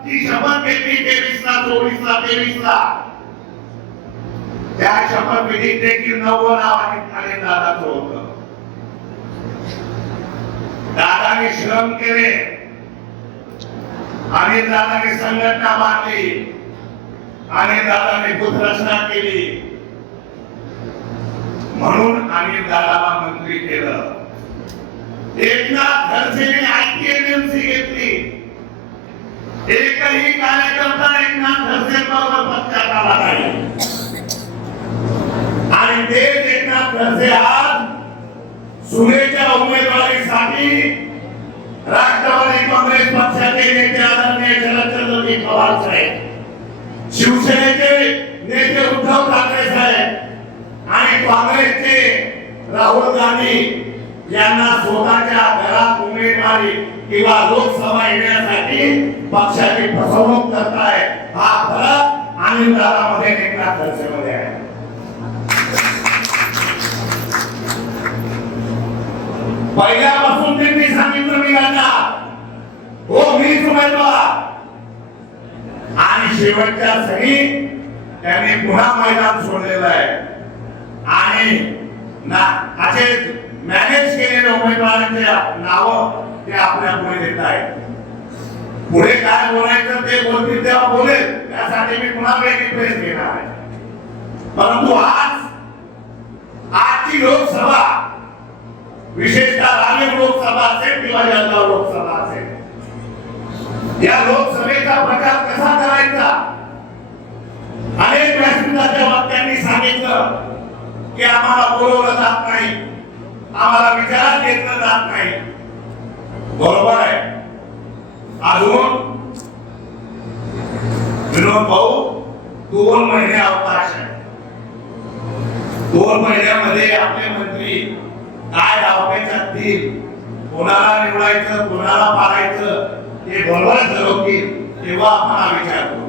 ती शपथ घेतली तेवीसला चोवीसला तेवीसला. ला तेवीस ला त्या शपथविधीत देखील नववं नाव आणि अनिल दादाचं होतं दादाने श्रम केले आणि दादाने संघटना बांधली आणि दादाने बुद्धरचना केली. म्हणून अनिल दादाला मंत्री केलं. एकनाथ खडसेने आयटीएमएमसी घेतली. एकही कार्यकर्ता एकनाथ खडसे बरोबर पक्षात आला नाही आणि तेच एकनाथ खडसे आज सुनेच्या उमेदवारीसाठी राष्ट्रवादी काँग्रेस पक्षाचे नेते आदरणीय शरदचंद्रजी पवार साहेब शिवसेनेचे नेते उद्धव ठाकरे साहेब आणि काँग्रेसचे राहुल गांधी यांना स्वतःच्या घरात उमेदवारी किंवा लोकसभा येण्यासाठी पक्षाची फसवणूक करताय हा फरक आनंदामध्ये एकनाथ खडसेमध्ये आहे. पहिल्यापासून त्यांनी सांगितलं मी करणार हो मीच उमेदवार. आणि शेवटच्या सणी त्यांनी पुन्हा मैदान सोडलेलं आहे. आणि ना असे मॅनेज केलेल्या उमेदवारांचे नाव ते आपल्या पुढे देत आहेत. पुढे काय बोलायचं ते बोलतील तेव्हा बोलेल. त्यासाठी मी पुन्हा वेगळी प्रेस घेणार आहे. परंतु आज आजची लोकसभा विशेषतः रावेर लोकसभा असेल किंवा जळगाव लोकसभा असेल या लोकसभेचा प्रचार कसा करायचा? अनेक व्यासपीठाच्या वक्त्यांनी सांगितलं की आम्हाला बोलवलं जात आम्हाला विचारात घेतलं जात नाही. बरोबर आहे. अजून विनोद भाऊ दोन महिने अवकाश आहे. दोन महिन्यामध्ये आपले मंत्री काय डावपे करतील कोणाला निवडायचं कोणाला पाडायचं हे बरोबर ठरवतील तेव्हा आपण हा विचार करू.